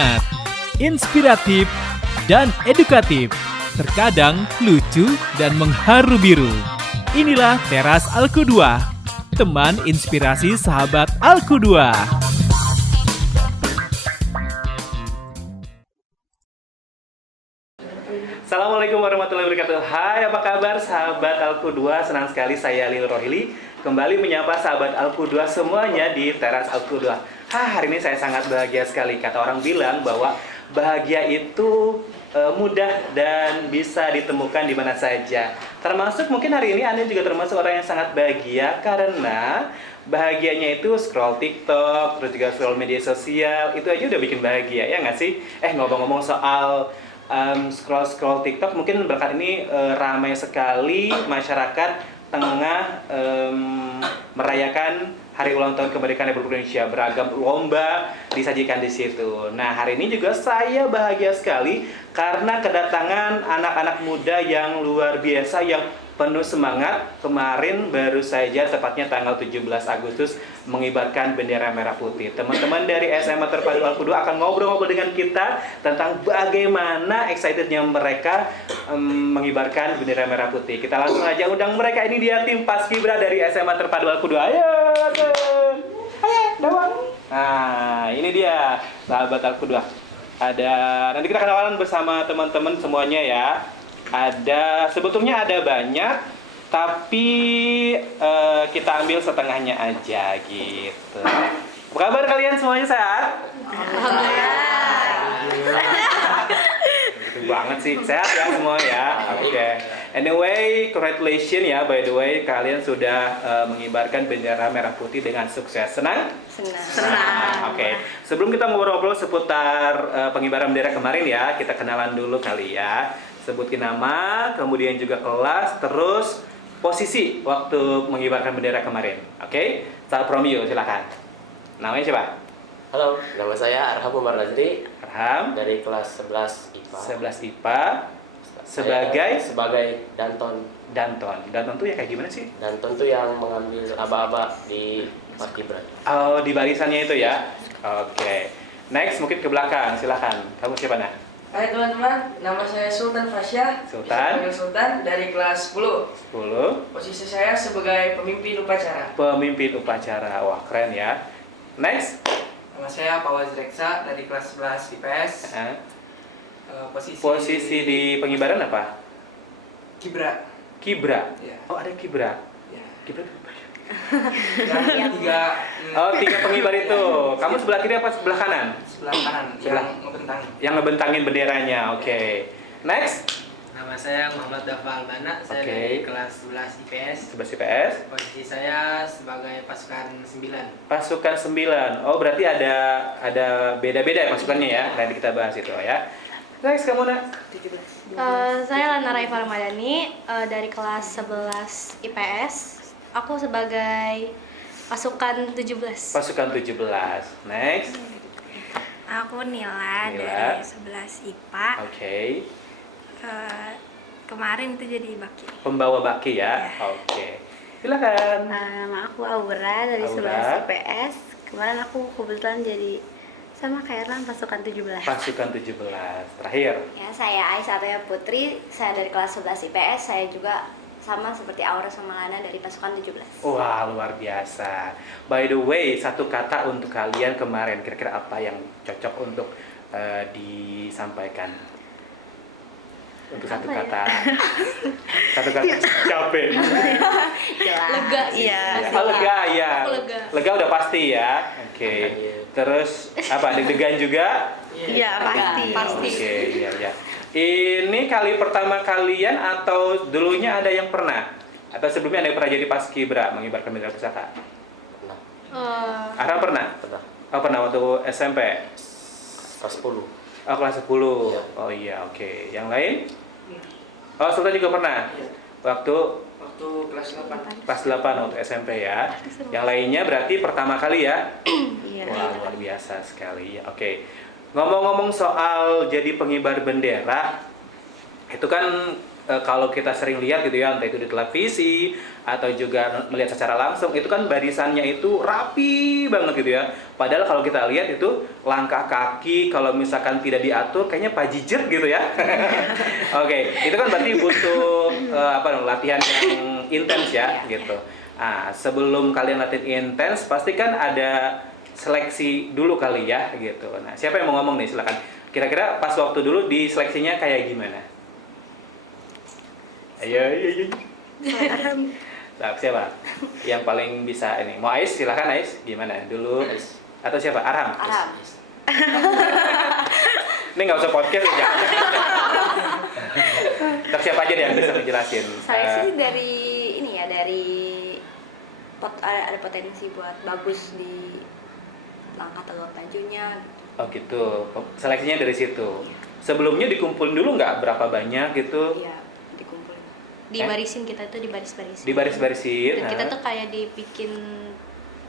hangat, inspiratif, dan edukatif. Terkadang lucu dan mengharu biru. Inilah Teras Alku2, teman inspirasi sahabat Alku2. Assalamualaikum warahmatullahi wabarakatuh. Hai, apa kabar sahabat Alku2? Senang sekali saya Lil Rohili kembali menyapa sahabat Alku2 semuanya di Teras Alku2. Hari ini saya sangat bahagia sekali. Kata orang bilang bahwa bahagia itu mudah dan bisa ditemukan di mana saja. Termasuk mungkin hari ini Anda juga termasuk orang yang sangat bahagia karena bahagianya itu scroll TikTok, terus juga scroll media sosial, itu aja udah bikin bahagia, ya nggak sih? Ngomong-ngomong soal scroll TikTok, mungkin belakangan ini ramai sekali masyarakat tengah merayakan Hari Ulang Tahun Kemerdekaan Republik Indonesia. Beragam lomba disajikan di situ. Nah, hari ini juga saya bahagia sekali karena kedatangan anak-anak muda yang luar biasa yang penuh semangat. Kemarin baru saja tepatnya tanggal 17 Agustus mengibarkan bendera merah putih. Teman-teman dari SMA Terpadu Alku2 akan ngobrol-ngobrol dengan kita tentang bagaimana excitednya mereka mengibarkan bendera merah putih. Kita langsung aja undang mereka. Ini dia tim Paskibra dari SMA Terpadu Alku2. Ayo, Dawang. Nah, ini dia sahabat Alku2. Nanti kita kenalan bersama teman-teman semuanya ya. Sebetulnya ada banyak, tapi kita ambil setengahnya aja gitu. Apa kabar kalian semuanya, sehat? Gitu banget sih, sehat ya semua ya. Oke. Anyway, congratulations ya, by the way, kalian sudah mengibarkan bendera merah putih dengan sukses. Senang? Senang. Oke. Sebelum kita ngobrol-ngobrol seputar pengibaran bendera kemarin ya, kita kenalan dulu kali ya. Sebutin nama, kemudian juga kelas, terus posisi waktu mengibarkan bendera kemarin. Oke? Saat Romeo, silakan. Namanya siapa? Halo, nama saya Arham Umar Nazri. Arham. Dari kelas 11 IPA. 11 IPA. Sebagai Danton. Danton tuh ya kayak gimana sih? Danton tuh yang mengambil aba-aba di Paskibra. Oh, di barisannya itu ya? Oke. Next, mungkin ke belakang, silakan. Kamu siapa, Nah? Hai teman-teman, nama saya Sultan Fasya. Sultan dari kelas 10. Posisi saya sebagai pemimpin upacara. Wah, keren ya. Next. Nama saya Fawaz Reksa dari kelas 11 IPS. Posisi di pengibaran apa? Kibra. Ya. Oh, ada Kibra. Ya. Kibra. Yang tiga pengibar itu. Kamu sebelah kiri apa sebelah kanan? Sebelah kanan. Yang ngebentangin benderanya. Oke. Next. Nama saya Muhammad Dafa Albana. Saya dari kelas 11 IPS. 11 IPS. Posisi saya sebagai pasukan 9. Pasukan 9. Oh, berarti ada beda-beda ya pasukannya ya. Nanti kita bahas itu ya. Next, kamu Nak. Saya Lana Raifa Ramadhani dari kelas 11 IPS. Aku sebagai pasukan 17. Pasukan 17. Next. Aku Nila dari 11 IPA. Oke. Kemarin itu jadi baki. Pembawa baki ya. Oke. Silakan. Nama aku Aura dari 11 IPS. Kemarin aku kebetulan jadi sama kayak Erlan pasukan 17. Pasukan 17. Terakhir. Ya, saya Aisyah Putri, saya dari kelas 11 IPS. Saya juga sama seperti Aura sama Lana dari pasukan 17. Wah, luar biasa. By the way, satu kata untuk kalian kemarin, kira-kira apa yang cocok untuk disampaikan? Untuk satu kata. Satu kata capek. Lega sih. Iya. Oh, lega ya. Lega Udah pasti ya. Oke. Terus apa? Deg-degan juga? Iya, pasti. Oke, iya. Ini kali pertama kalian atau dulunya ada yang pernah? Atau sebelumnya ada yang pernah jadi paskibra mengibarkan bendera pusaka? Pernah. Arah pernah? Pernah. Oh, pernah waktu SMP? Kelas 10. Oh, kelas 10. Iya. Oh iya, oke. Yang lain? Oh, Sultan juga pernah? Waktu kelas 8. kelas 8 waktu SMP ya. Yang lainnya berarti pertama kali ya? Iya. Wah, luar biasa sekali. Oke. Ngomong-ngomong soal jadi pengibar bendera, itu kan kalau kita sering lihat gitu ya, entah itu di televisi atau juga melihat secara langsung, itu kan barisannya itu rapi banget gitu ya. Padahal kalau kita lihat itu langkah kaki kalau misalkan tidak diatur kayaknya pajijit gitu ya. Oke, itu kan berarti butuh latihan yang intens ya gitu. Nah, sebelum kalian latihan intens pasti kan ada seleksi dulu kali ya gitu. Nah, siapa yang mau ngomong nih, silakan. Kira-kira pas waktu dulu di seleksinya kayak gimana? Ayo. Nah, siapa? Yang paling bisa ini? Mau Ais? Silakan Ais. Gimana? Dulu Ais. Atau siapa? Aram. Aram. Ini nggak usah podcast ya, jangan. Tak siapa aja deh yang bisa ngejelasin. Saya sih dari ini ya, dari ada potensi buat bagus di langkah tegak majunya. Oh gitu. Seleksinya dari situ. Sebelumnya dikumpulin dulu nggak berapa banyak gitu? Iya, dikumpulin. Dibarisin, kita tuh dibaris-barisin. Dibaris-barisin. Dan kita tuh kayak dibikin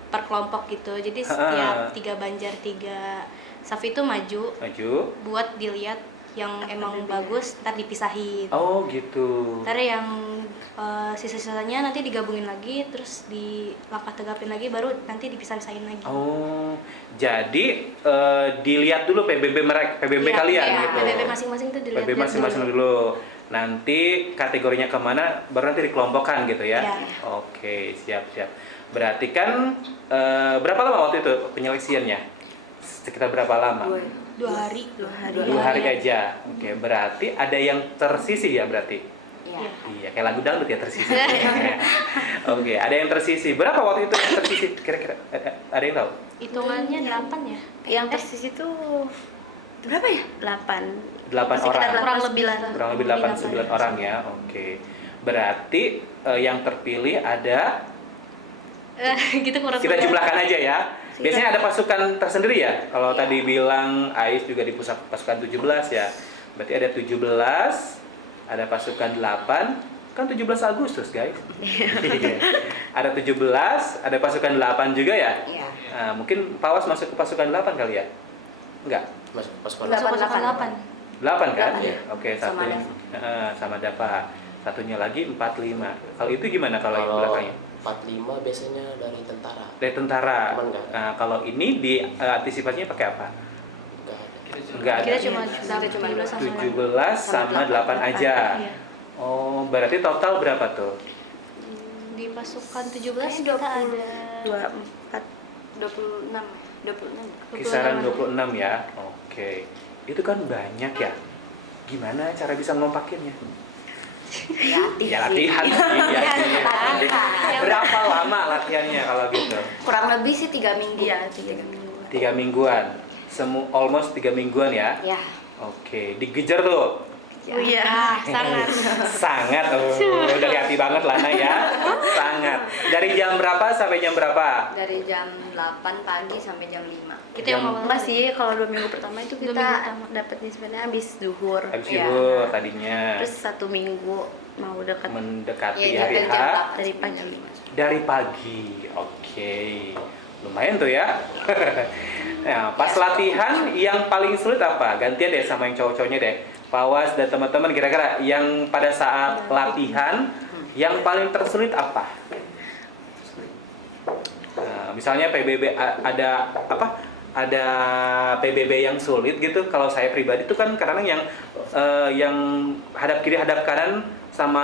per kelompok gitu. Jadi setiap 3 banjar 3 saf itu maju buat dilihat yang emang bagus, ntar dipisahin. Oh gitu. Ntar yang sisa-sisanya nanti digabungin lagi, terus di langkah tegapin lagi, baru nanti dipisah-pisahin lagi. Oh, jadi dilihat dulu PBB kalian ya, gitu. PBB masing-masing tuh dilihat. PBB masing-masing dulu. Nanti kategorinya kemana, baru nanti dikelompokkan gitu ya. Iya. Oke, siap-siap. Berarti kan berapa lama waktu itu penyeleksiannya? Sekitar berapa lama? 2 hari. 2 hari aja. Oke, berarti ada yang tersisih ya berarti? Iya. Iya, kayak lagu dangdut ya tersisih. Oke, ada yang tersisih. Berapa waktu itu yang tersisih? Kira-kira ada yang tahu? Hitungannya 8 ya? Yang persis itu berapa ya? 8 orang. Kurang lebih 8-9 orang ya. Oke. Berarti yang terpilih ada gitu kurang kita jumlahkan aja ya. Biasanya ada pasukan tersendiri ya. Kalau tadi bilang Ais juga di pusat pasukan 17 ya. Berarti ada 17, ada pasukan 8, kan 17 Agustus, guys. Ada 17, ada pasukan 8 juga ya? Iya. Nah, mungkin Pawas masuk ke pasukan 8 kali ya? Enggak. Masuk pasukan 8. 8 kan? Iya. Oke, Sama satunya sama Dava. Satunya lagi 45. Kalau itu gimana kalau yang belakangnya? 45 biasanya dari tentara. Dari tentara. Cuman enggak. Nah, kalau ini di antisipasinya pakai apa? Enggak ada. Enggak ada. Kita cuma 17 sama 8 aja. Iya. Oh, berarti total berapa tuh? Di pasukan 17 kita ada 26. Kisaran 26 ya. Oke. Itu kan banyak ya. Gimana cara bisa ngompakinnya? Ya latihan sih biasanya. Berapa lama latihannya kalau gitu? Kurang lebih sih 3 minggu. Iya, 3 minggu. 3 mingguan. Almost 3 mingguan ya. Ya. Oke, digejar tuh. Oh iya, sangat. Sangat. Oh, dari hati banget Lana ya. Sangat. Dari jam berapa sampai jam berapa? Dari jam 8 pagi sampai jam 5. Kita yang mau Enggak sih, kalau 2 minggu pertama itu 2 kita minggu pertama. dapetnya sebenarnya habis zuhur. Habis Ya. zuhur tadinya. Terus 1 minggu mau dekat Mendekati Iya, hari dari H. jam 8 dari pagi. Dari pagi. Oke. Lumayan tuh ya. Nah, pas latihan yang paling sulit apa? Gantian deh sama yang cowok-cowoknya deh. Pawas dan teman-teman kira-kira yang pada saat latihan yang paling tersulit apa? Nah, misalnya PBB ada apa? Ada PBB yang sulit gitu. Kalau saya pribadi itu kan kadang-kadang yang hadap kiri hadap kanan sama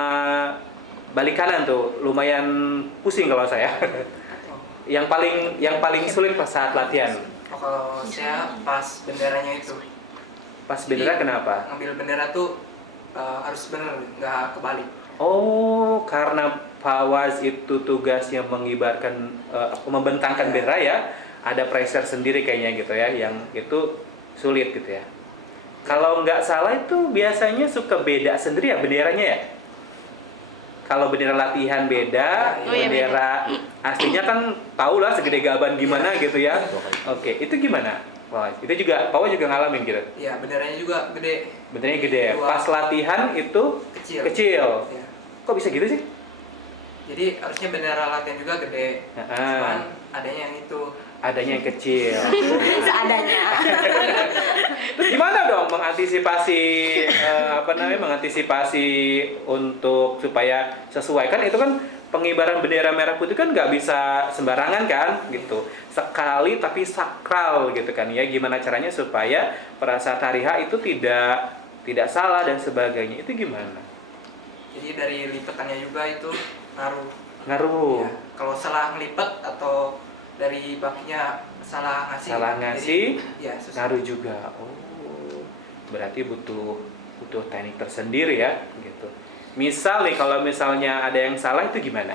balik kanan tuh lumayan pusing kalau saya. yang paling sulit pas saat latihan. Oh, kalau saya pas benderanya itu. Pas bendera kenapa? Ngambil bendera tuh harus bener, nggak kebalik. Oh, karena Pawas itu tugasnya mengibarkan, membentangkan bendera ya, ada pressure sendiri kayaknya gitu ya, yang itu sulit gitu ya. Kalau nggak salah itu biasanya suka beda sendiri ya benderanya ya? Kalau bendera latihan beda, Oh, iya, bendera aslinya kan tau lah segede gaban gimana gitu ya. Oke, itu gimana? Wah, itu juga Pawas juga ngalamin gitu. Iya, benderanya juga gede. Benderanya gede. Dua. Pas latihan itu kecil. Ya. Kok bisa gitu sih? Jadi harusnya bendera latihan juga gede. Heeh. Cuman adanya yang itu adanya yang kecil. Seadanya. Terus gimana dong mengantisipasi mengantisipasi untuk supaya sesuai, kan itu kan pengibaran bendera merah putih kan nggak bisa sembarangan kan gitu, sekali tapi sakral gitu kan ya. Gimana caranya supaya pada saat hari H itu tidak salah dan sebagainya, itu gimana? Jadi dari lipetannya juga itu Ngaruh. Ya, kalau salah ngelipet atau dari bakinya salah ngasih, jadi, ya, ngaruh juga. Oh, berarti butuh teknik tersendiri ya gitu. Misal nih kalau misalnya ada yang salah itu gimana?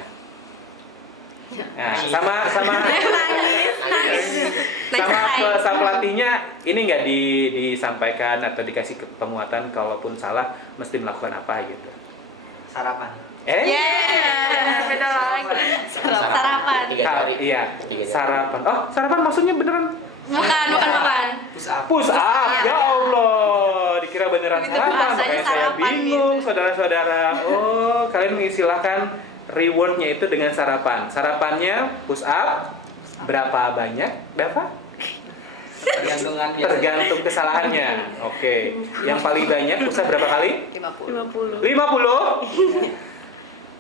Nah, sama pelatihnya ini nggak disampaikan atau dikasih penguatan kalaupun salah mesti melakukan apa gitu? Sarapan. Beda lagi. Sarapan. Iya, sarapan. Oh, sarapan maksudnya beneran? Bukan. Push up. Ya Allah, dikira beneran sarapan. Makanya saya bingung, saudara-saudara. Oh, kalian mengistilahkan rewardnya itu dengan sarapan. Sarapannya push up. Berapa banyak? Berapa? Tergantung kesalahannya. Oke. Yang paling banyak push up berapa kali? 50.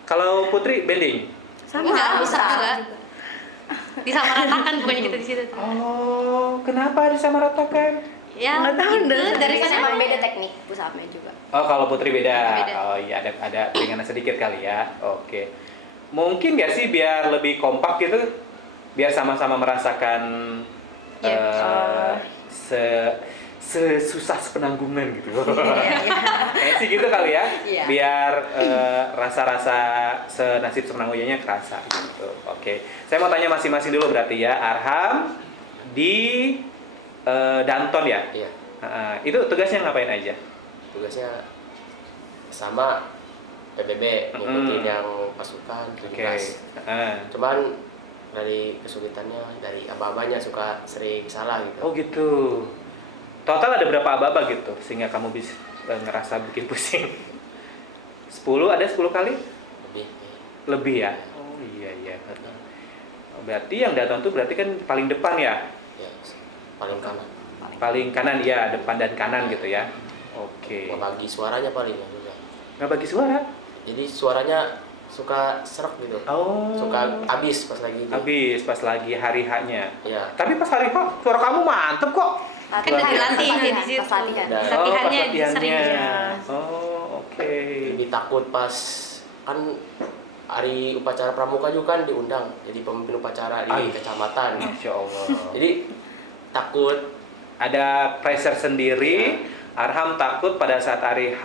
Kalau Putri bending? Enggak, pusat juga. Disamaratakan pokoknya kita di situ. Oh, kenapa disamaratakan? Ya, itu dari Kan sana emang beda teknik pusatnya juga. Oh, kalau Putri beda. Beda. Oh iya, ada keringanan sedikit kali ya. Oke. Mungkin nggak sih biar lebih kompak gitu, biar sama-sama merasakan sesusah sepenanggungan gitu. Kayak sih gitu kali ya. Iya. Biar rasa-rasa senasib sepenanggungannya kerasa gitu. Oke. Saya mau tanya masing-masing dulu berarti ya. Arham di Danton ya? Iya. Itu tugasnya ngapain aja? Tugasnya sama PBB, ngikutin yang pasukan, tugas. Cuman dari kesulitannya, dari aba-abanya suka sering salah gitu. Oh gitu. Total ada berapa aba-aba gitu sehingga kamu bisa ngerasa bikin pusing? 10, ada 10 kali? Lebih ya? Oh iya. Berarti yang datang tuh berarti kan paling depan ya? Ya, paling kanan. Paling kanan ya, depan dan kanan gitu ya. Oke. Bagi suaranya paling ya juga. Nggak bagi suara? Jadi suaranya suka serak gitu. Oh. Suka habis pas lagi itu. Habis pas lagi hari H-nya. Iya. Tapi pas hari H suara kamu mantep kok. kan dilatih di situ. Latihannya sering. Oh, oke. Lebih takut pas kan hari upacara pramuka juga kan diundang jadi pemimpin upacara di kecamatan. Masya Allah. Jadi takut ada pressure sendiri. Arham takut pada saat hari H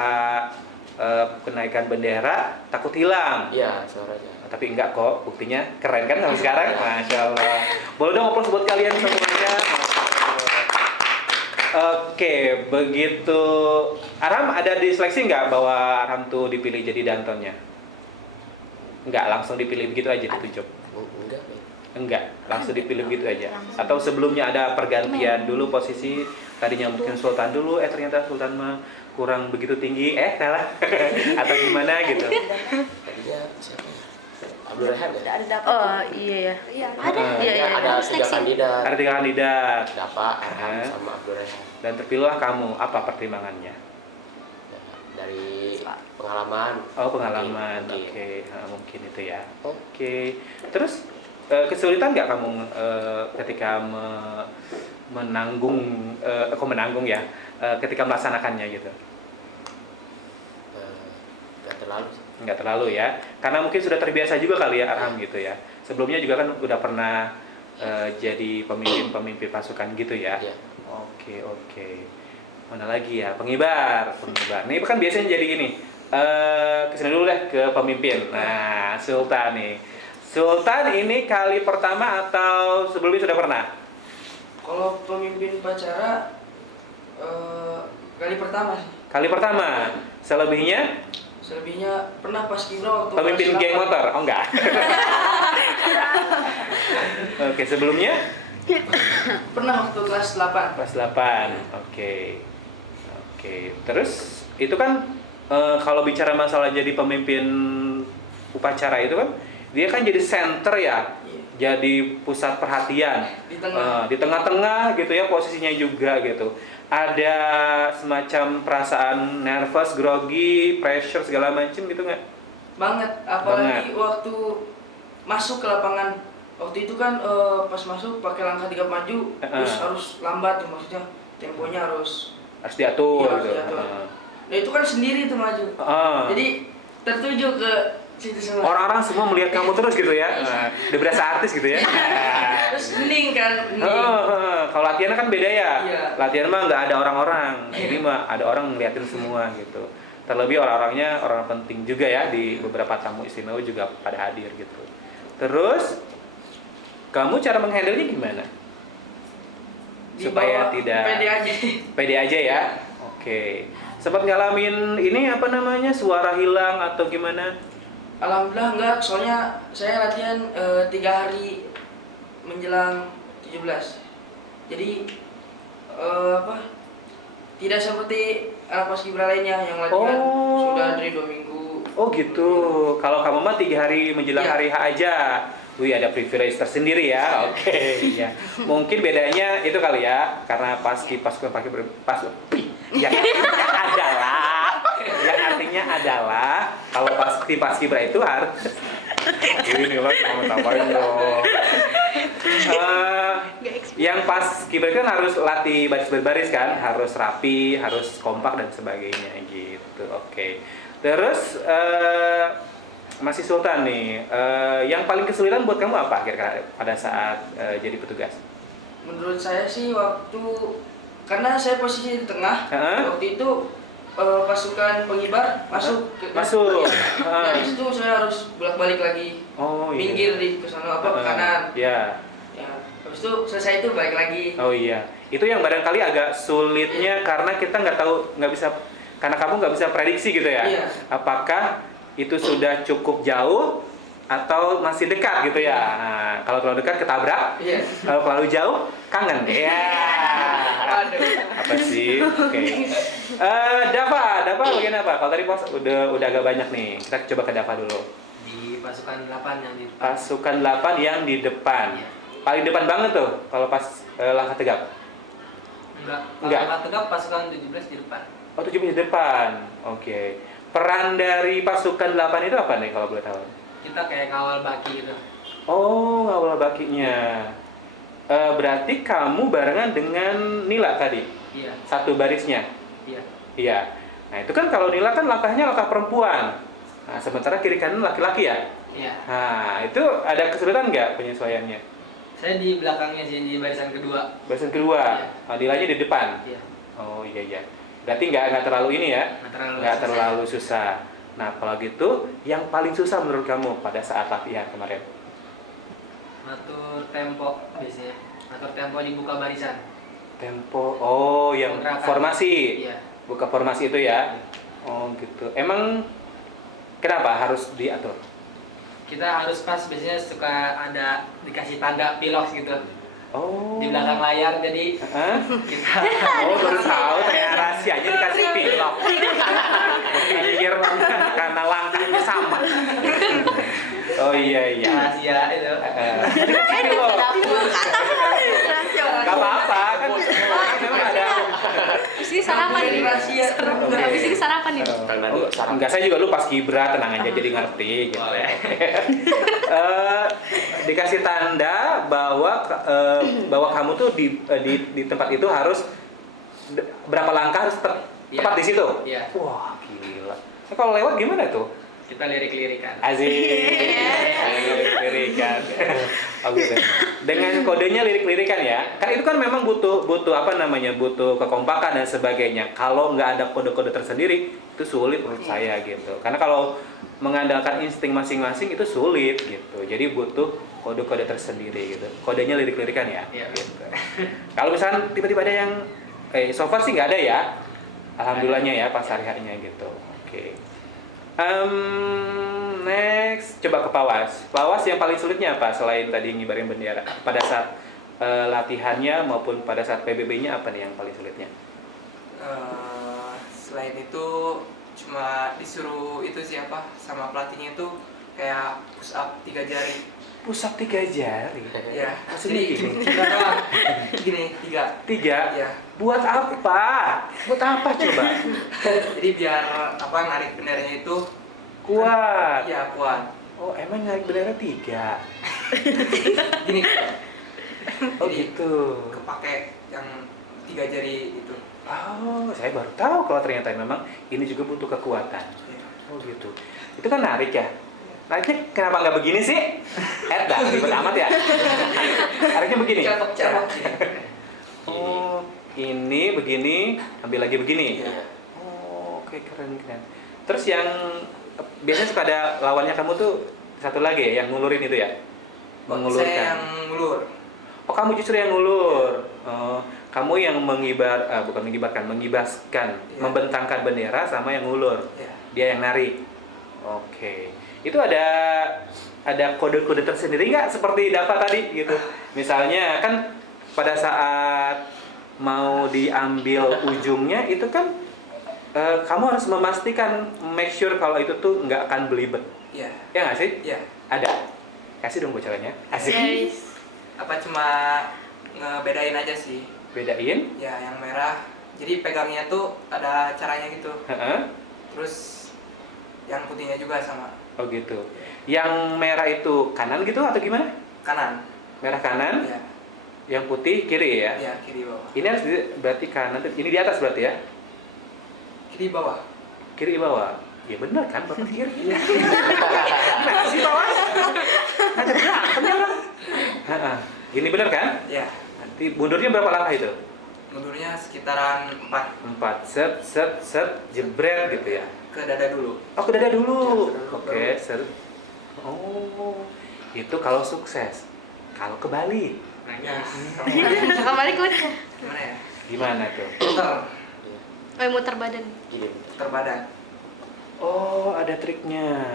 kenaikan bendera takut hilang. Iya, suaranya. Tapi enggak kok, buktinya keren kan sampai sekarang. Masya Allah. Boleh dong aplaus buat kalian semuanya. Oke, begitu. Arham ada diseleksi nggak bahwa Arham tuh dipilih jadi Dantonnya? Enggak, langsung dipilih begitu aja ditunjuk? Enggak, langsung dipilih begitu aja? Atau sebelumnya ada pergantian dulu posisi, tadinya mungkin Sultan dulu, ternyata Sultan mah kurang begitu tinggi, salah? Atau gimana gitu? Tadinya siapa ya? Abdul Rehan ya? Oh iya. Ada 3 kandidat. Ada 3 kandidat. Dapat Arham sama Abdul Rehan. Dan terpilihlah kamu. Apa pertimbangannya? Dari pengalaman. Oh, pengalaman. Oke. Mungkin itu ya. Oke. Terus kesulitan nggak kamu ketika menanggung ya ketika melaksanakannya gitu? Nggak terlalu ya, karena mungkin sudah terbiasa juga kali ya Arham gitu ya. Sebelumnya juga kan udah pernah jadi pemimpin pasukan gitu ya. Oke. Mana lagi ya, pengibar. Nih kan biasanya jadi ini. Kesini dulu deh ke pemimpin. Nah, Sultan nih. Sultan ini kali pertama atau sebelumnya sudah pernah? Kalau pemimpin upacara kali pertama sih. Kali pertama. Selebihnya pernah pas kibra waktu pemimpin geng motor. Oh enggak. Oke, sebelumnya? Pernah waktu kelas 8. Kelas 8. Oke. Terus itu kan kalau bicara masalah jadi pemimpin upacara itu kan dia kan jadi center ya. jadi pusat perhatian di tengah-tengah gitu ya posisinya juga gitu. Ada semacam perasaan nervous, grogi, pressure segala macam gitu nggak? Banget, apalagi waktu masuk ke lapangan. Waktu itu kan pas masuk pakai langkah 3 maju, terus harus lambat, maksudnya temponya harus diatur gitu. Nah itu kan sendiri tuh maju. Jadi tertuju ke situ semua. Orang-orang semua melihat kamu terus gitu ya. Udah berasa artis gitu ya. Terus hening kan. Kalau latihan kan beda ya. Iya. Latihan mah nggak ada orang-orang. Ini mah ada orang ngeliatin semua gitu. Terlebih orang-orangnya orang penting juga ya, di beberapa tamu istimewa juga pada hadir gitu. Terus kamu cara menghandle-nya gimana? Supaya tidak pede aja ya. Oke. Sempat ngalamin ini apa namanya, suara hilang atau gimana? Alhamdulillah enggak, soalnya saya latihan 3 hari menjelang 17. Jadi tidak seperti anak paskibra lainnya yang latihan sudah dari 2 minggu. Oh gitu. Kalau kamu mah 3 hari menjelang hari H aja. Wih, ada privilege tersendiri ya. Oke, iya. Mungkin bedanya itu kali ya, karena yang artinya adalah kalau paskibra itu harus ini loh, kamu tambahin dong. Yang paskibra kan harus latih baris berbaris kan, harus rapi, harus kompak dan sebagainya gitu. Oke. Terus masih Sultan nih, yang paling kesulitan buat kamu apa kira-kira pada saat jadi petugas? Menurut saya sih karena saya posisi di tengah, waktu itu pasukan pengibar masuk. Dari situ saya harus bolak-balik lagi, minggir di kesana ke kanan. Ya. Habis itu selesai itu balik lagi. Oh iya, itu yang barangkali agak sulitnya karena kita karena kamu nggak bisa prediksi gitu ya. Iya. Apakah itu sudah cukup jauh atau masih dekat gitu ya? Nah, kalau terlalu dekat ketabrak, kalau terlalu jauh kangen. Ya. Apa sih? Oke. Dava bagian apa? Kalau tadi udah agak banyak nih. Kita coba ke Dava dulu. Di pasukan 8 yang di depan. Pasukan 8 yang di depan. Iya. Paling depan banget tuh kalau pas langkah tegap. Enggak. Langkah tegap pasukan 17 di depan. Oh, 17 di depan. Oke. Peran dari pasukan 8 itu apa nih kalau boleh tahu? Kita kayak ngawal baki gitu. Oh, ngawal bakinya. Berarti kamu barengan dengan Nila tadi? Iya. Satu barisnya? Iya. Iya. Nah, itu kan kalau Nila kan langkahnya langkah perempuan. Nah, sementara kiri kanan laki-laki ya? Iya. Nah, itu ada kesulitan nggak penyesuaiannya? Saya di belakangnya sih, di barisan kedua. Barisan kedua? Iya. Nilainya di depan? Iya. Oh, iya. Berarti nggak terlalu ini ya? Nggak terlalu susah. Nah, kalau gitu, yang paling susah menurut kamu pada saat latihan kemarin? Ngatur tempo biasanya. Ngatur tempo dibuka barisan. Tempo, yang formasi? Iya. Buka formasi itu ya? Oh gitu. Emang kenapa harus diatur? Kita harus pas, biasanya suka ada dikasih tanda pilos gitu. Oh. Di belakang layar, jadi kita baru tahu ternyata rahasianya dikasih pilok. Pikir karena langkahnya sama. Oh iya. Rahasia itu. Gak apa-apa kan. Memang ada. Habis ini sarapan nih. Habis ini sarapan nih. Enggak, saya juga lu paskibra, tenang aja jadi ngerti gitu ya. Dikasih tanda bahwa kamu tuh di tempat itu harus berapa langkah harus tepat di situ. Iya. Wah, gila. Nah, kalau lewat gimana tuh? Kita lirik-lirikan. Asik. Lirik-lirikan. Oh gitu. Dengan kodenya lirik-lirikan ya. Kan itu kan memang butuh butuh kekompakan dan sebagainya. Kalau nggak ada kode-kode tersendiri, itu sulit menurut saya gitu. Karena kalau mengandalkan insting masing-masing itu sulit gitu. Jadi butuh kode-kode tersendiri gitu. Kodenya lirik-lirikan ya. Iya. Gitu. Kalau misalnya tiba-tiba ada yang so far sih nggak ada ya. Alhamdulillahnya ya pas hari-harinya gitu. Oke. Next, coba ke Pawas. Pawas yang paling sulitnya apa selain tadi ngibarin bendera? Pada saat latihannya maupun pada saat PBB-nya apa nih yang paling sulitnya? Selain itu cuma disuruh itu sama pelatihnya itu kayak push up 3 jari. Push up 3 jari? Ya, Maksudnya gini? Gini, 3. 3? Ya. Buat apa? Buat apa coba? Jadi biar narik benderanya itu kuat. Iya, kuat. Oh, emang narik bendera 3? Gini. Oh Jadi, gitu. kepake yang 3 jari itu. Oh, saya baru tahu kalau ternyata memang ini juga butuh kekuatan. Ya. Oh gitu. Itu kan narik ya? Nariknya kenapa nggak begini sih? Dah, ribet amat ya? Nariknya begini? Cabok. Oh, ini begini, ambil lagi begini? Iya. Oh, oke, keren. Terus yang biasanya suka ada lawannya kamu tuh satu lagi ya, yang ngulurin itu ya? Mengulurkan. Saya yang ngulur. Oh, kamu justru yang ngulur. Oh, kamu yang bukan mengibaskan, Iya. membentangkan bendera sama yang ngulur. Ya. Dia yang narik. Oke. Itu ada kode-kode tersendiri nggak seperti Dava tadi gitu? Misalnya kan pada saat mau diambil ujungnya itu kan kamu harus memastikan make sure kalau itu tuh nggak akan belibet. Iya. Ya nggak sih? Iya. Ada. Kasih dong bocorannya. Asik. Apa cuma ngebedain aja sih. Bedain. Ya, yang merah. Jadi pegangnya tuh ada caranya gitu. Heeh. Terus yang putihnya juga sama. Oh gitu. Yang merah itu kanan gitu atau gimana? Kanan. Merah kanan. Ya. Yang putih kiri ya? Ya, kiri bawah. Ini harus berarti kanan. Ini di atas berarti ya? Kiri bawah. Kiri bawah. Ya benar kan, Bapak kiri. Nah, sih bawah. Ada berantem ya orang. Ini benar kan? Ya. Nanti mundurnya berapa langkah itu? Mundurnya sekitaran 4 4, jebret gitu ya? ke dada dulu. Oh, ke dada dulu. Ya, Oke, set. Oh, itu kalau sukses. Kalau kebalik, Ya. Kembali ke Gimana ya? gimana tuh? Muter. muter badan. Gini. Muter badan. Oh, ada triknya.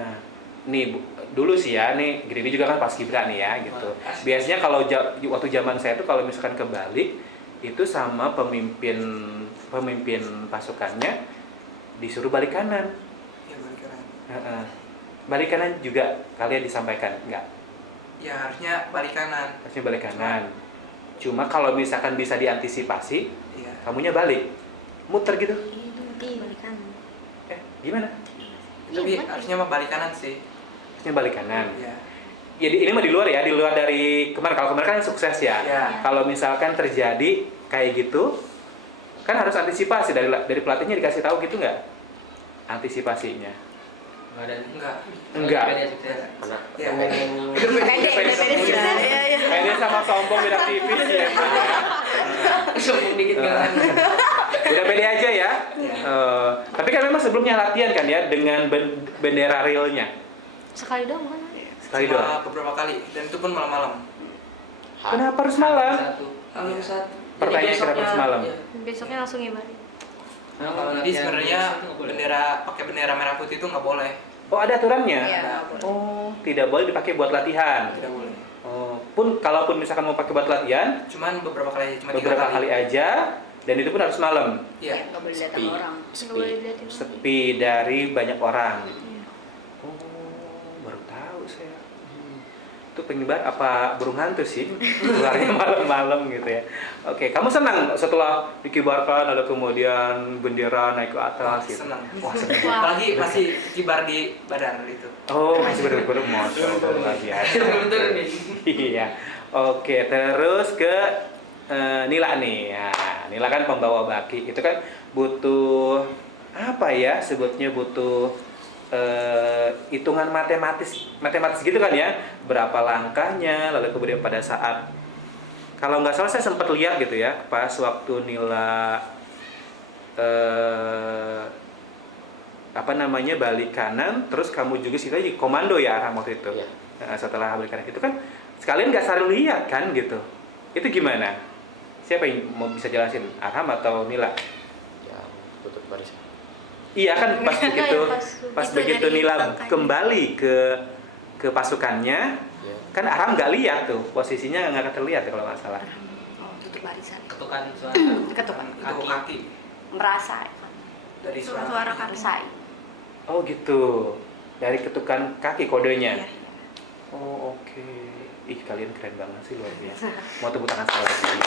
Nih, dulu sih ya, nih Grini juga kan paskibra nih ya, gitu. Biasanya kalau waktu zaman saya tuh kalau misalkan kebalik, itu sama pemimpin pasukannya disuruh balik kanan. Ya, balik kanan. Balik kanan juga kalian disampaikan, enggak? Ya, harusnya balik kanan. Harusnya balik kanan. Cuma kalau misalkan bisa diantisipasi, Iya. kamunya balik, muter gitu. balikan. Gimana? Tapi harusnya mah balik kanan sih. Harusnya balik kanan. Ya. Ya ini mah di luar ya, di luar dari kemarin. Kalau kemarin kan sukses ya. Ya. Kalau misalkan terjadi kayak gitu, kan harus antisipasi dari pelatihnya dikasih tahu gitu nggak? Antisipasinya. Enggak. Mana? Ya. Pede sama sombong beda tipis ya. Sombong dikit kan. Udah pede aja ya. Ya. Tapi kan memang sebelumnya latihan kan ya dengan bendera realnya. Sekali doang kan? Sekali doang. Cuma beberapa kali dan itu pun malam-malam. Kenapa harus malam? Lalu satu. Pertanyaan kenapa harus malam? Besoknya langsung ibadah. Jadi sebenarnya pakai bendera merah putih itu nggak boleh. Oh, ada aturannya? Iya. Oh, tidak boleh dipakai buat latihan. Tidak boleh. Oh, kalaupun misalkan mau pakai buat latihan, Cuman beberapa kali, cuma 3 beberapa kali aja, dan itu pun harus malam. Iya. Nggak boleh datang Sepi. orang. Nggak boleh dilihatin lagi. Sepi dari banyak orang. Iya. Oh, baru tahu saya. Itu pengibar apa burung hantu sih? Keluarnya malam-malam gitu ya. Oke, kamu senang setelah dikibarkan ada kemudian bendera naik ke atas gitu? Senang. Wah, senang. Apalagi masih kibar di badan itu. Oh, masih bener-bener motor luar biasa. Betul nih. Iya. Oke, terus ke Nila nih. Nah, Nila kan pembawa baki. Itu kan butuh apa ya? Sebutnya butuh hitungan matematis gitu kan ya. Berapa langkahnya, lalu kemudian pada saat kalau nggak salah saya sempat lihat gitu ya, pas waktu Nila balik kanan, terus kamu juga sih lagi komando ya Aram waktu itu. Iya. Nah, setelah balik kanan itu kan sekalian nggak saling lihat kan gitu. Itu gimana? Siapa yang mau bisa jelasin, Aram atau Nila? Ya, tutup barisan. Iya kan pas begitu pas Itu begitu dari Nila belakangnya. kembali ke pasukannya, Ya. kan Aram nggak lihat tuh posisinya, nggak terlihat kalau nggak salah. Oh, tutup barisan. Ketukan suara. Ketukan. Itu kaki Merasa. dari Suara suara. kaki. Merasai. Oh gitu. Dari ketukan kaki kodenya. Iya. Oh, oke. Ih, kalian keren banget sih, luar biasa. Mau tepuk tangan sekali.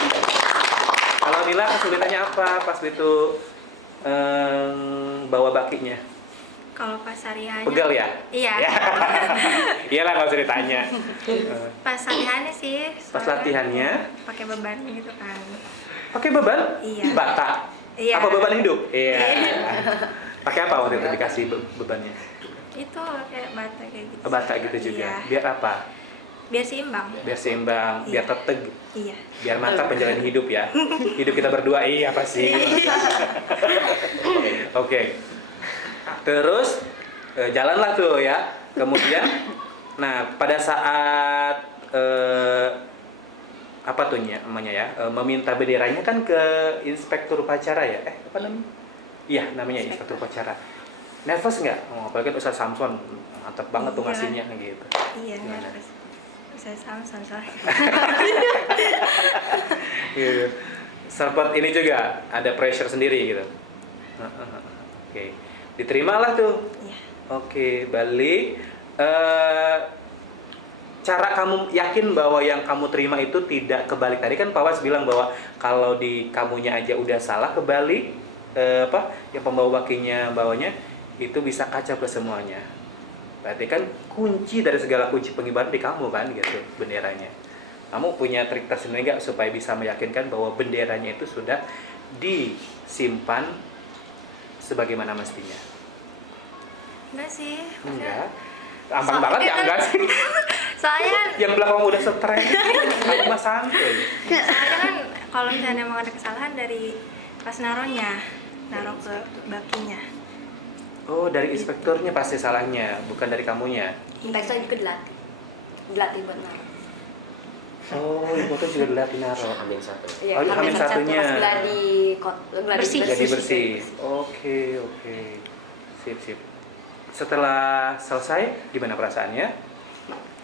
Kalau Nila kesulitannya apa pas itu bawa bakinya? Kalau pas hariannya Pegal ya? Iya. Ya. Iyalah, nggak usah ditanya. Pas latihannya sih Pas soalnya latihannya pakai beban gitu kan. pakai beban? Iya. Bata? Iya. Apa beban hidup? Iya. Pakai apa waktu itu dikasih bebannya? Itu kayak bata kayak gitu. Bata gitu juga. Iya. Biar apa? Biar seimbang. Biar seimbang, biar Iya. teteg, Iya. biar mantap menjalani hidup ya. Hidup kita berdua, iya apa sih? Oke. Terus jalanlah tuh ya. Kemudian, nah pada saat apa tuh namanya ya? Meminta benderanya kan ke inspektur upacara ya? Apa namanya? Iya, namanya inspektur upacara. Nervous nggak? Oh, apalagi kan Ustaz Samson, mantap banget tuh Iya. ngasihnya gitu. Iya, Gimana? nervous. Saya Samson soalnya. Gitu. Sempat ini juga ada pressure sendiri gitu. Oke, diterimalah tuh. Iya. Oke, balik. Cara kamu yakin bahwa yang kamu terima itu tidak kebalik. Tadi kan Pak Was bilang bahwa kalau di kamunya aja udah salah kebalik, yang pembawa bakinya bawanya itu bisa kacau ke semuanya. Berarti kan kunci dari segala kunci pengibaran di kamu kan gitu, benderanya. Kamu punya trik tersendiri nggak supaya bisa meyakinkan bahwa benderanya itu sudah disimpan sebagaimana mestinya? Enggak sih. Enggak. Gampang banget ya enggak sih? Soalnya kan Yang belakang udah stres, kamu mah santai. soalnya kan kalau misalnya emang ada kesalahan dari pas naruhnya, naruh ke bakinya. Oh, dari inspekturnya pasti salahnya, bukan dari kamunya. Inspektor juga dilatih buat naruh. Oh, ibu tuh juga dilatih naro. Amin satu. Iya, Oh, ambil Amin satunya. pas gladi Bersih. Jadi bersih. Oke. Sip. Setelah selesai, gimana perasaannya?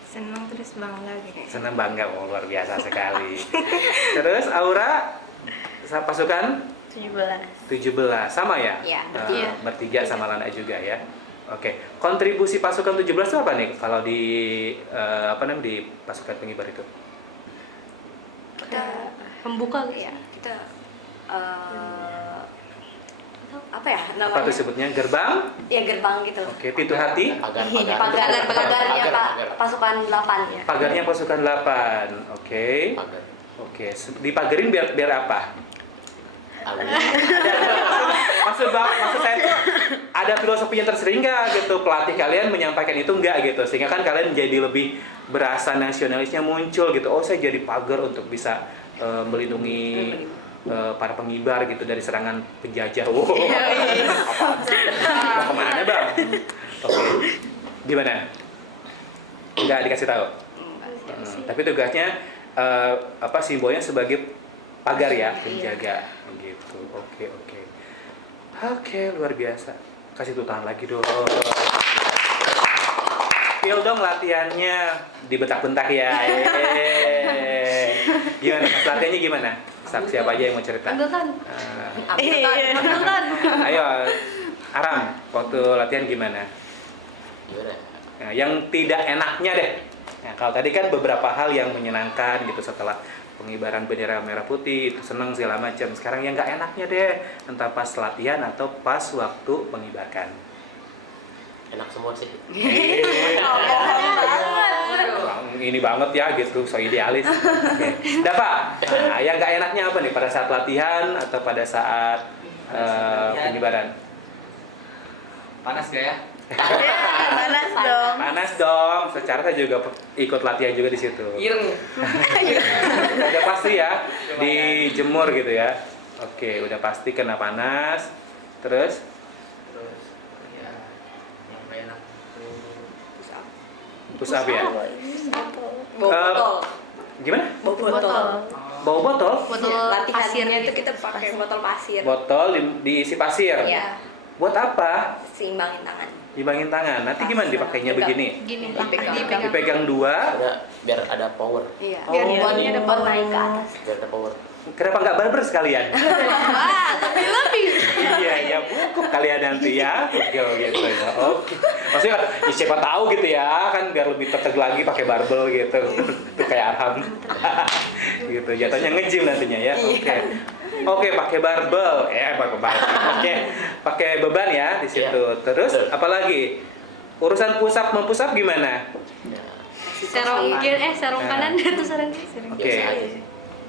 Senang terus bangga gitu. Senang bangga, oh, luar biasa sekali. Terus Aura, pasukan 17 sama ya? Iya, Bertiga sama Lana juga ya. Oke. Kontribusi pasukan 17 itu apa nih kalau di di pasukan pengibar itu? Kita Pembuka ya kita apa ya namanya? Apa tuh sebutnya? Gerbang? Ya gerbang gitu. Oke, pintu hati. Pagarnya pasukan 8 ya. Pagarnya pasukan 8. Oke. Pagar. Oke, dipagerin biar apa? Amin. Maksud saya ada filosofinya tersendiri nggak gitu, pelatih kalian menyampaikan itu nggak gitu, sehingga kan kalian jadi lebih berasa nasionalisnya muncul gitu. Oh, saya jadi pagar untuk bisa melindungi para pengibar gitu dari serangan penjajah. Wow. Mau kemana bang? Oke, gimana? Nggak dikasih tahu. Tapi tugasnya simbolnya sebagai pagar ya, penjaga gitu. Oke, luar biasa. Kasih tepuk tangan lagi dong. Feel dong latihannya dibentak-bentak ya. Gimana? Latihannya gimana? Siapa aja yang mau cerita? Ambilkan. Ayo, Aram, waktu latihan gimana? Gimana? Nah, yang tidak enaknya deh. Nah, kalau tadi kan beberapa hal yang menyenangkan gitu setelah pengibaran bendera merah putih itu seneng segala macam. Sekarang yang nggak enaknya deh, entah pas latihan atau pas waktu mengibarkan. Enak semua sih. Ini banget ya gitu, so idealis. Oke. Dava, nah, yang nggak enaknya apa nih pada saat latihan atau pada saat pengibaran? Panas gak ya? Panas dong. Secara saya juga ikut latihan juga di situ. Ireng. Udah pasti ya dijemur gitu ya. Oke, udah pasti kena panas. Terus Ya, yang gak enak tuh push up ya. Bawa botol. Gimana? Bawa botol. Bawa botol? Botol Latihannya pasir itu kita pakai botol pasir. Botol diisi pasir. Iya, Buat apa? seimbangin tangan. Dibangin tangan. Nanti gimana dipakainya begini? Gini, Dipegang dua. Biar ada power. Iya. Oh. Biar buat naik ke atas. Biar ada power. Kenapa nggak barber sekalian? Wah, lebih. Iya, ya buku kalian nanti ya. Oke, gitu ya. Oke. Maksudnya ya siapa tahu gitu ya, kan biar lebih terteg lagi pakai barbel gitu. Itu kayak Arham. Gitu, jatuhnya nge-gym nantinya ya. Oke. Oke, pakai barbel. Oke. Pakai beban ya di situ. Terus apalagi? Urusan push up mempush-up gimana? Serong kiri, serong kanan atau serong kiri? Oke.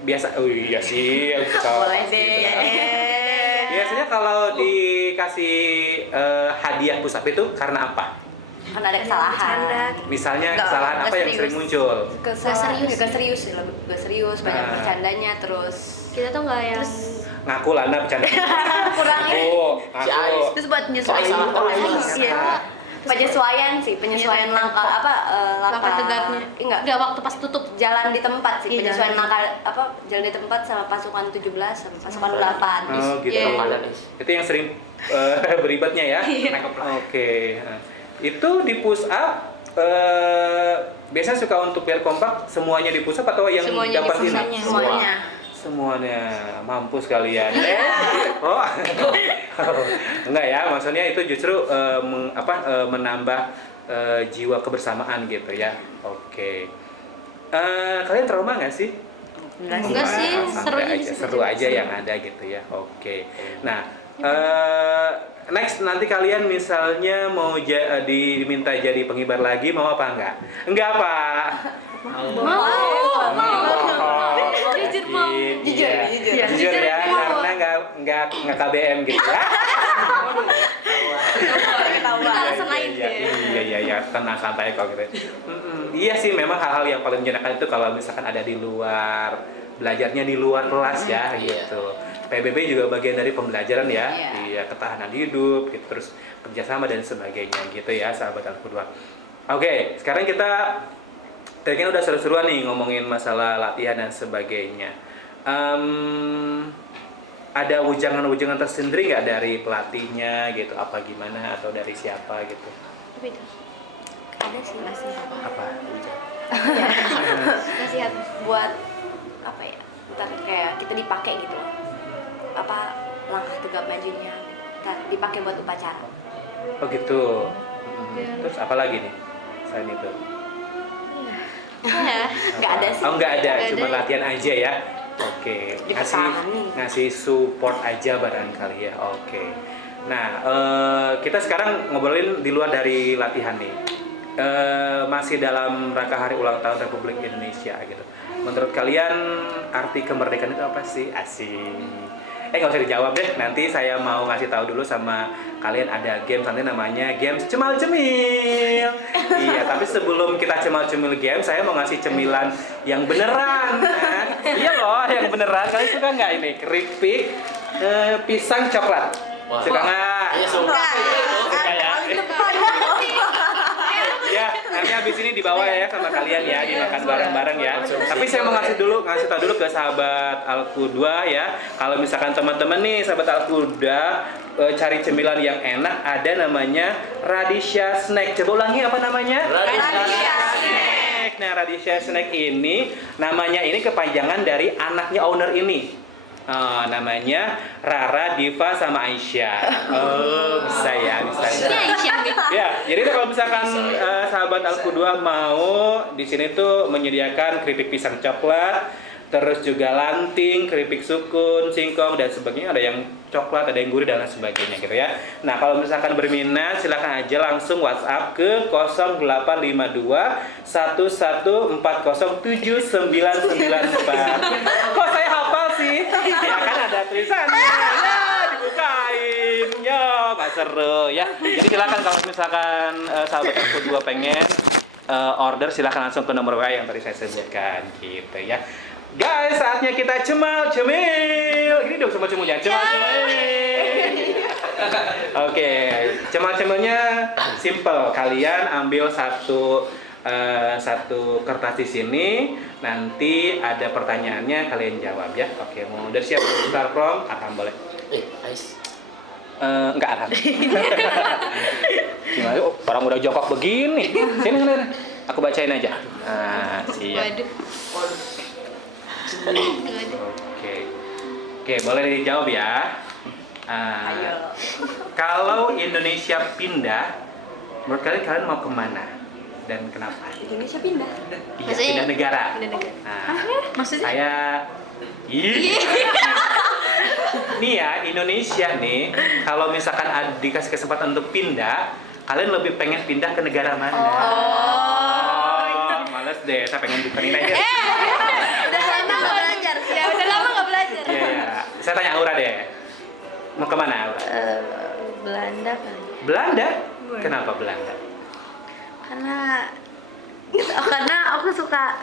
Biasa, oh iya sih. Boleh deh. Biasanya kalau dikasih hadiah push up itu karena apa? Kan ada kesalahan. Misalnya kesalahan apa yang sering muncul? Gak serius, banyak bercandanya terus. Kita tuh nggak yang Ngaku Lana bercanda. Kurang Ngaku. terus buat penyesuaian penyesuaian langkah langkah tegaknya. Enggak waktu pas tutup jalan di tempat sih, penyesuaian langkah jalan di tempat sama pasukan 17 sama pasukan 8. Oh gitu. Itu yang sering beribadnya ya. Oke. Itu di push up biasanya suka untuk biar kompak semuanya di push up atau yang dapat ini? Semuanya mampus kalian. Oh. Enggak ya, maksudnya itu justru menambah jiwa kebersamaan gitu ya. Oke. Kalian trauma nggak sih? Enggak sih, seru aja yang ada gitu ya. Oke. Nah, next nanti kalian misalnya mau diminta jadi pengibar lagi, mau apa enggak? Enggak, Pak. Mau. Jujur ya, karena nggak KBM gitu ya. Alasan lain Iya, tenang santai kok gitu. Iya sih, memang hal-hal yang paling menyenangkan itu kalau misalkan ada di luar, belajarnya di luar kelas ya gitu. PBB juga bagian dari pembelajaran ya, iya, ketahanan hidup, gitu, terus kerjasama dan sebagainya gitu ya, sahabat Alku 2. Oke, sekarang kita tadi kan udah seru-seruan nih ngomongin masalah latihan dan sebagainya. Ada ujangan-ujangan tersendiri nggak dari pelatihnya gitu, apa gimana, atau dari siapa gitu? Ada sih nasihat. Apa? Nasihat buat apa ya? Ntar kayak kita dipakai gitu loh. Apa langkah tegap majunya dipakai buat upacara. Oh gitu. Terus apa lagi nih selain itu? Nggak ada sih. Oh nggak ada, cuma latihan aja ya. Oke, ngasih support aja barangkali ya. Oke. Nah, kita sekarang ngobrolin di luar dari latihan nih. Masih dalam rangka Hari Ulang Tahun Republik Indonesia gitu. Menurut kalian arti kemerdekaan itu apa sih? Asik. Nggak usah dijawab deh, nanti saya mau ngasih tahu dulu sama kalian ada game nanti namanya games cemal cemil. Iya, tapi sebelum kita cemal cemil game, saya mau ngasih cemilan yang beneran. Iya loh, yang beneran. Kalian suka nggak ini keripik pisang coklat? Suka nggak? Iya suka. Suka ya. Ya, nanti habis ini dibawa ya sama kalian ya, dimakan bareng-bareng ya. Tapi saya mau ngasih tahu dulu ke sahabat Alku 2 ya. Kalau misalkan teman-teman nih sahabat Alku 2 cari cemilan yang enak, ada namanya Radisha Snack. Coba ulangi apa namanya? Radisha Snack. Nah, Radisha Snack ini namanya ini kepanjangan dari anaknya owner ini. Namanya Rara, Diva, sama Aisyah. Oh, bisa ya. Ya, jadi kalau misalkan sahabat Alku 2 mau di sini tuh menyediakan keripik pisang coklat, terus juga lanting, keripik sukun, singkong dan sebagainya. Ada yang coklat, ada yang gurih dan lain sebagainya gitu ya. Nah, kalau misalkan berminat silakan aja langsung WhatsApp ke 0852 11407994. Kok saya hafal sih? Ya kan ada tulisannya. Ya, dibukain. Ya, nggak seru ya. Jadi silakan kalau misalkan sahabat Alku 2 pengen order silakan langsung ke nomor WA yang tadi saya sebutkan gitu ya. Guys, saatnya kita cemal cemil. Ini dong cemal cemilnya. Cemal cemil. Oke, cemal cemilnya simple. Kalian ambil satu kertas di sini. Nanti ada pertanyaannya kalian jawab ya. Oke, mau dari siapa? Start from Arham boleh. Ais. Enggak Arham. Gimana? Orang udah jongkok begini. Sini. Aku bacain aja. Siap. Waduh. Oke. Oke, boleh dijawab ya. Ayo. Kalau Indonesia pindah, menurut kalian mau kemana dan kenapa? Indonesia pindah. Iya, Maksudnya- pindah negara. Pindah negara. Nah, Maksudnya? saya nih ya, Indonesia nih, kalau misalkan dikasih kesempatan untuk pindah, kalian lebih pengen pindah ke negara mana? Oh, males deh, saya pengen bukain aja. Udah lama nggak belajar. Ya udah lama nggak belajar. Iya, iya. Saya tanya Aura deh. Mau kemana Aura? Belanda kali. Belanda? Kenapa Belanda? Karena aku suka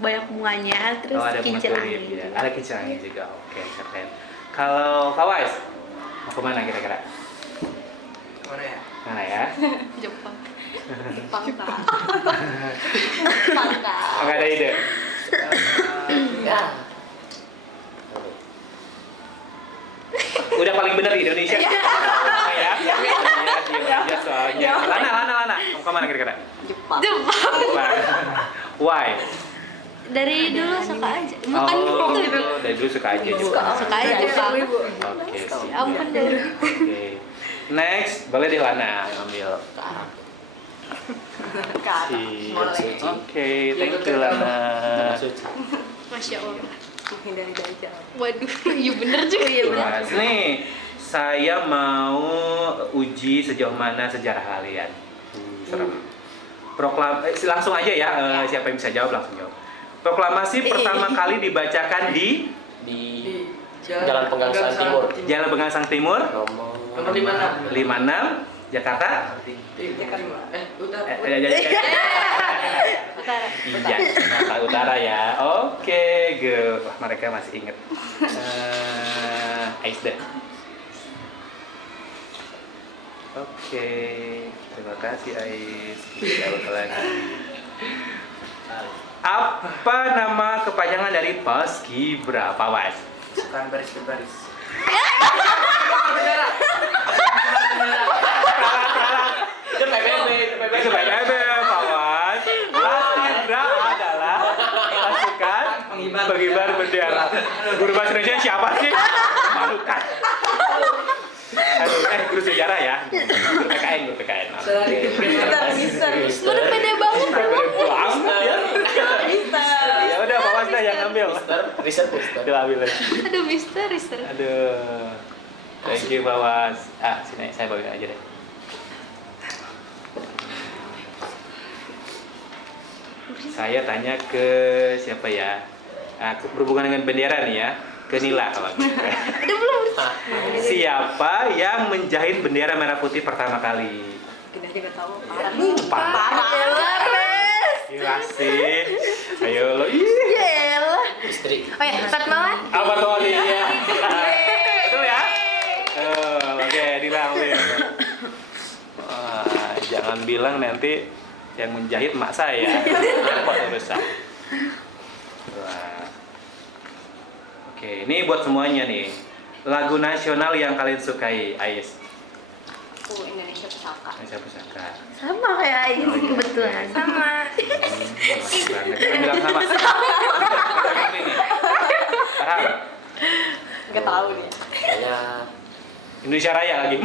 banyak bunganya, terus Ada kincir bunga angin. tulip, ya. Ada kincir angin juga. Oke, keren. Kalau Fawais, mau kemana kira-kira? Mana ya? Mana ya? Jepang. Pangka. Nggak ada ide. Ya. Udah paling bener di Indonesia. Oh, ya? Iya, diem aja soalnya. Lana. Mau kemana kira-kira? Jepang. Jepang. Why? Dari dulu suka aja. Bukan Oh, gitu. dari dulu suka aja Jepang. Suka aja Jepang. Oke, siap. Ya ampun dari. Oke. Next, boleh di Lana yang ambil. Oke, thank you Lana. Masya Allah. Menghindari dajjal. Waduh, iya bener juga ya. Mas, nih saya mau uji sejauh mana sejarah kalian. Serem. Langsung aja ya, siapa yang bisa jawab langsung jawab. Proklamasi pertama kali dibacakan di Jalan Pegangsaan Timur. Jalan Pegangsaan Timur, Nomor 56, Jakarta. Utara. Iya, Jakarta Utara ya. Oke, good. Wah, mereka masih inget. Ais deh. Oke, terima kasih Ais. Jawab lagi. Apa nama kepanjangan dari Paskibra, Pak Was? Bukan baris berbaris. Itu PBB. Itu PBB, Pak Was. Paskibra adalah pasukan pengibar bendera. Guru bahasa Indonesia siapa sih? Malukan. Aduh, guru sejarah ya. Guru PKN. Udah pede banget. Pede banget ya. Ya udah, Pak Was dah yang ngambil. Mister. Tuh ambil aja. Aduh, Mister. Aduh. Thank you, Pak Was. Sini saya bawain aja deh. Saya tanya ke siapa ya? Berhubungan dengan bendera nih ya. Ke Nila kalau gitu. Siapa yang menjahit bendera merah putih pertama kali? Kita juga tahu. Parah. Gila sih. Ayo lo. Istri. Oh ya, Fatmawati. Apa tuh dia? Betul ya? Oke, Nila ambil. Jangan bilang nanti yang menjahit emak saya. Repot urusan. Oke, ini buat semuanya nih. Lagu nasional yang kalian sukai, Ais. Indonesia Pusaka. Indonesia Pusaka. Sama kayak Ais, kebetulan. Sama. Kita bilang sama. Paham? Gak tahu dia. Saya Indonesia Raya lagi.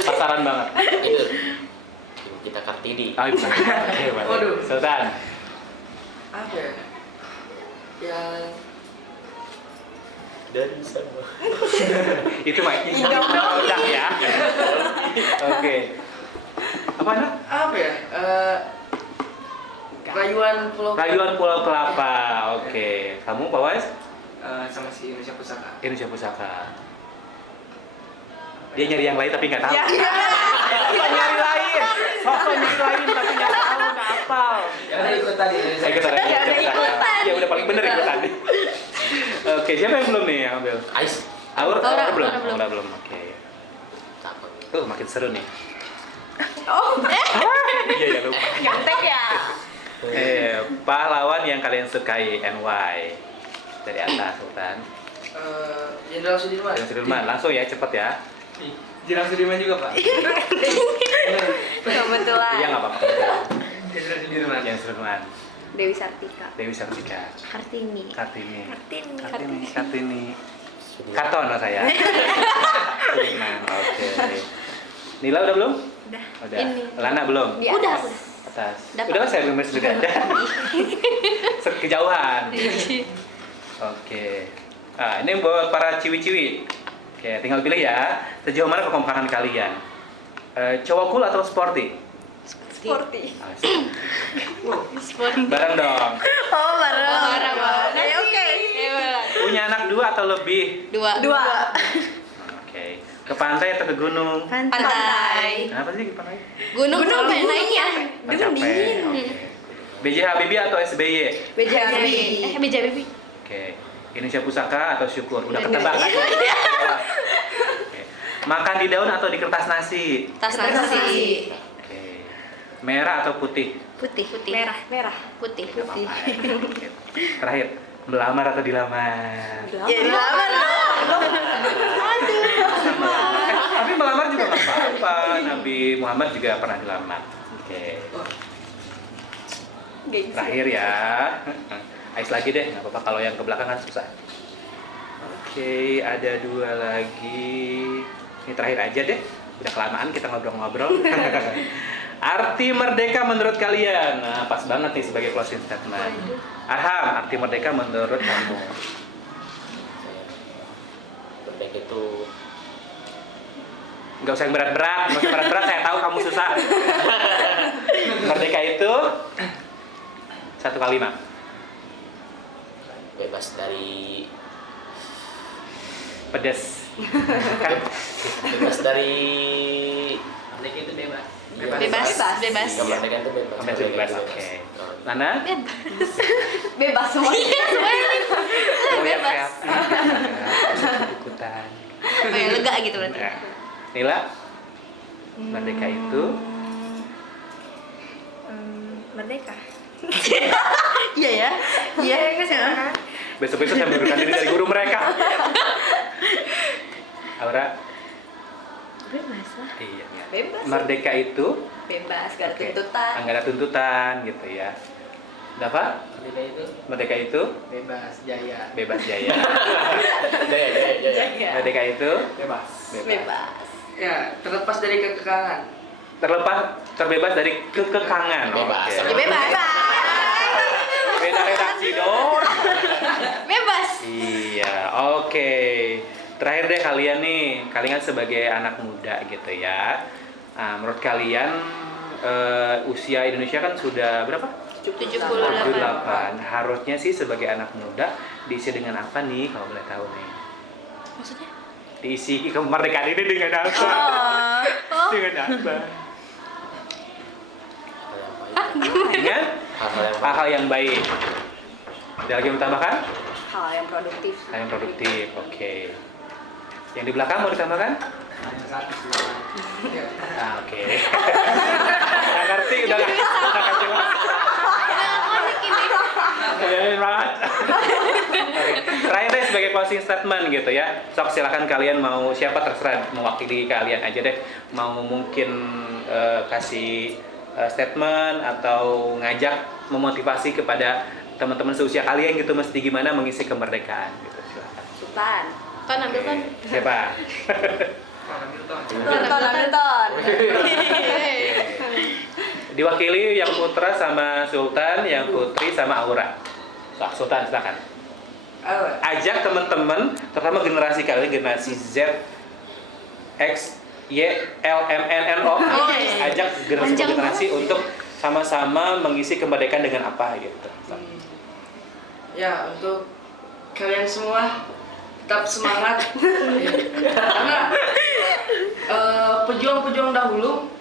Pasaran banget. itu kita Kartini. Bukan. Oke, Waduh. Sultan. Apa ya? Yang Dari sana. Itu mah udah ya. Oke. Apa nak? apa ya? Rayuan Pulau Kelapa. Oke. Kamu Pak Wais? Sama si Indonesia Pusaka. Indonesia Pusaka. Dia nyari yang lain tapi nggak tahu. Nyari lain. Sosok nyari lain tapi nggak tahu, nggak hafal. Ada ikut tadi. Saya ikutan aja. Ya udah paling bener ikutan. Oke, siapa yang belum nih yang ambil? Ais. Aura belum. belum. Aura belum. Oke. Takut. Makin seru nih. Oh, Iya lupa. nyontek ya. Pahlawan yang kalian sukai NY dari atas Sultan. Jenderal Sudirman. Jenderal Sudirman, langsung ya, cepet ya. Jenderal Sudirman juga, Pak. Kebetulan. Iya nggak apa-apa. Jenderal Sudirman. Jenderal Sudirman. Dewi Sartika. Dewi Sartika. Kartini. Kartini. Katon saya. Sudirman. Oke. Nila udah belum? Udah. Udah. Lana belum? Udah. Atas. Dapat. Udah saya belum sendiri aja. Kejauhan. Oke. Nah, ini buat para ciwi-ciwi. Oke, tinggal pilih ya. Sejauh mana kekompakan kalian? Cowok cool atau sporty? Sporty. Sport. Bareng dong. Oh, bareng. Oke. Punya anak 2 atau lebih? 2. Oke. Ke pantai atau ke gunung? Pantai. Kenapa sih ke pantai? Gunung capek naiknya. Capek. Oke. BJ Habibie atau SBY? BJ BJ Oke. Indonesia Pusaka atau Syukur? Udah ketebak. Oke. Makan di daun atau di kertas nasi? Tas nasi. Oke. Merah atau putih? Putih. Merah. Putih. Oke. Terakhir, melamar atau dilamar? Ya dilamar dong. Tapi melamar juga nggak apa-apa. Nabi Muhammad juga pernah dilamar. Oke. Terakhir ya. Ais lagi deh, nggak apa-apa kalau yang ke belakang kan susah. Oke, ada 2 lagi. Ini terakhir aja deh. Udah kelamaan kita ngobrol-ngobrol. Arti merdeka menurut kalian? Nah, pas banget nih sebagai closing statement. Arham, arti merdeka menurut kamu? Merdeka itu Nggak usah yang berat-berat, saya tahu kamu susah. Merdeka itu 1 kalimat. bebas dari Pedas. Kan? bebas dari Merdeka itu bebas. Bebas. kemerdekaan itu bebas. Bebas, oke. Lana? Bebas semuanya. Bebas. Ikutan. Lega gitu berarti. Nah, Nila? Merdeka itu? Merdeka. Iya ya. Iya kan. Besok-besok saya mengundurkan diri dari guru mereka. Aura? Bebas lah. Iya. Bebas. Merdeka itu? Bebas, gak ada Oke. tuntutan. Nggak ada tuntutan gitu ya. Udah apa? Merdeka itu Merdeka itu? bebas jaya. Bebas jaya. Jaya. Merdeka itu? Bebas. Bebas. Ya, terlepas dari kekekangan. Terbebas dari kekekangan. Bebas. Oke. Ya bebas. Beda redaksi dong. Bebas. Iya, oke. Terakhir deh kalian nih, kalian sebagai anak muda gitu ya. Nah, menurut kalian usia Indonesia kan sudah berapa? 78. Harusnya sih sebagai anak muda diisi dengan apa nih kalau boleh tahu nih? Maksudnya? Diisi kemerdekaan ini dengan apa? Dengan apa? Dengan hal-hal yang baik. Ada lagi yang ditambahkan? Hal yang produktif. Hal yang produktif, oke. Yang di belakang mau ditambahkan? Hanya satu sih. Ah, oke. Nggak ngerti, udah nggak jelas. Kalian banget. Terakhir deh sebagai closing statement gitu ya. Sok silakan kalian mau siapa terserah mewakili kalian aja deh. Mau mungkin kasih statement atau ngajak memotivasi kepada teman-teman seusia kalian gitu mesti gimana mengisi kemerdekaan gitu. Silakan. Sultan. Ton ambil ton. Siapa? Sultan. Diwakili yang putra sama Sultan, yang putri sama Aura. Sultan silakan. Ajak teman-teman, terutama generasi kalian, generasi Z, X, Y, L, M, N, N, O. Ajak generasi untuk sama-sama mengisi kemerdekaan dengan apa gitu. Ya, untuk kalian semua tetap semangat. Karena pejuang-pejuang dahulu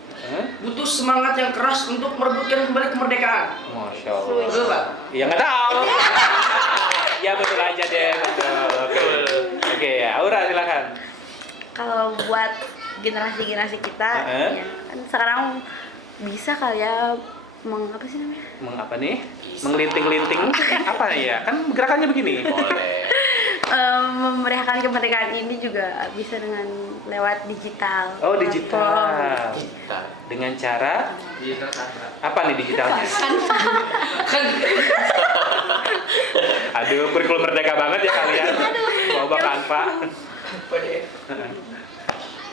butuh semangat yang keras untuk merebutkan kembali kemerdekaan. Masya Allah. Betul, Pak? Ya nggak tahu. Ya betul aja deh, betul. Oke, Aura silakan. Kalau buat generasi-generasi kita, ya, kan sekarang bisa kali ya apa sih namanya? Mengapa nih? Menglinting-linting apa ya? Kan gerakannya begini. Boleh. memeriahkan kemerdekaan ini juga bisa dengan lewat digital. Oh, digital. Digital. Dengan cara Digital Canva. apa nih digitalnya? Aduh, kurikulum merdeka banget ya kalian. Coba Canva.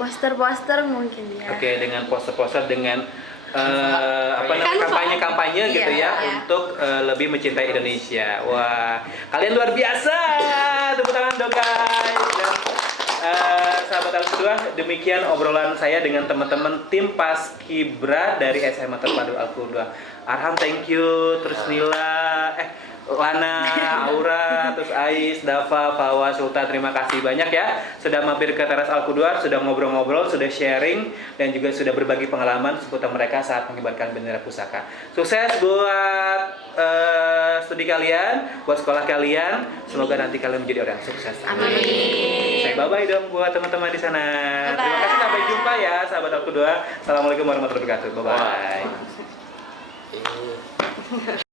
Poster-poster mungkin ya. Oke, dengan poster-poster dengan apa namanya kampanye-kampanye gitu ya untuk lebih mencintai Indonesia. Wah, kalian luar biasa. Tepuk tangan dong guys. Dan sahabat Al-Qudwah, demikian obrolan saya dengan teman-teman tim Paskibra dari SMA Terpadu Al-Qudwah. Arham, thank you. Terus Nila, Lana, Aura, terus Ais, Dava, Fawa, Sulta, terima kasih banyak ya sudah mampir ke Teras Al-Qudwah, sudah ngobrol-ngobrol, sudah sharing, dan juga sudah berbagi pengalaman seputar mereka saat mengibarkan bendera pusaka. Sukses buat studi kalian, buat sekolah kalian. Semoga nanti kalian menjadi orang sukses. Amin. Saya bye-bye dong buat teman-teman di sana. Bye-bye. Terima kasih, sampai jumpa ya sahabat Al-Qudwah. Assalamualaikum warahmatullahi wabarakatuh. Bye-bye.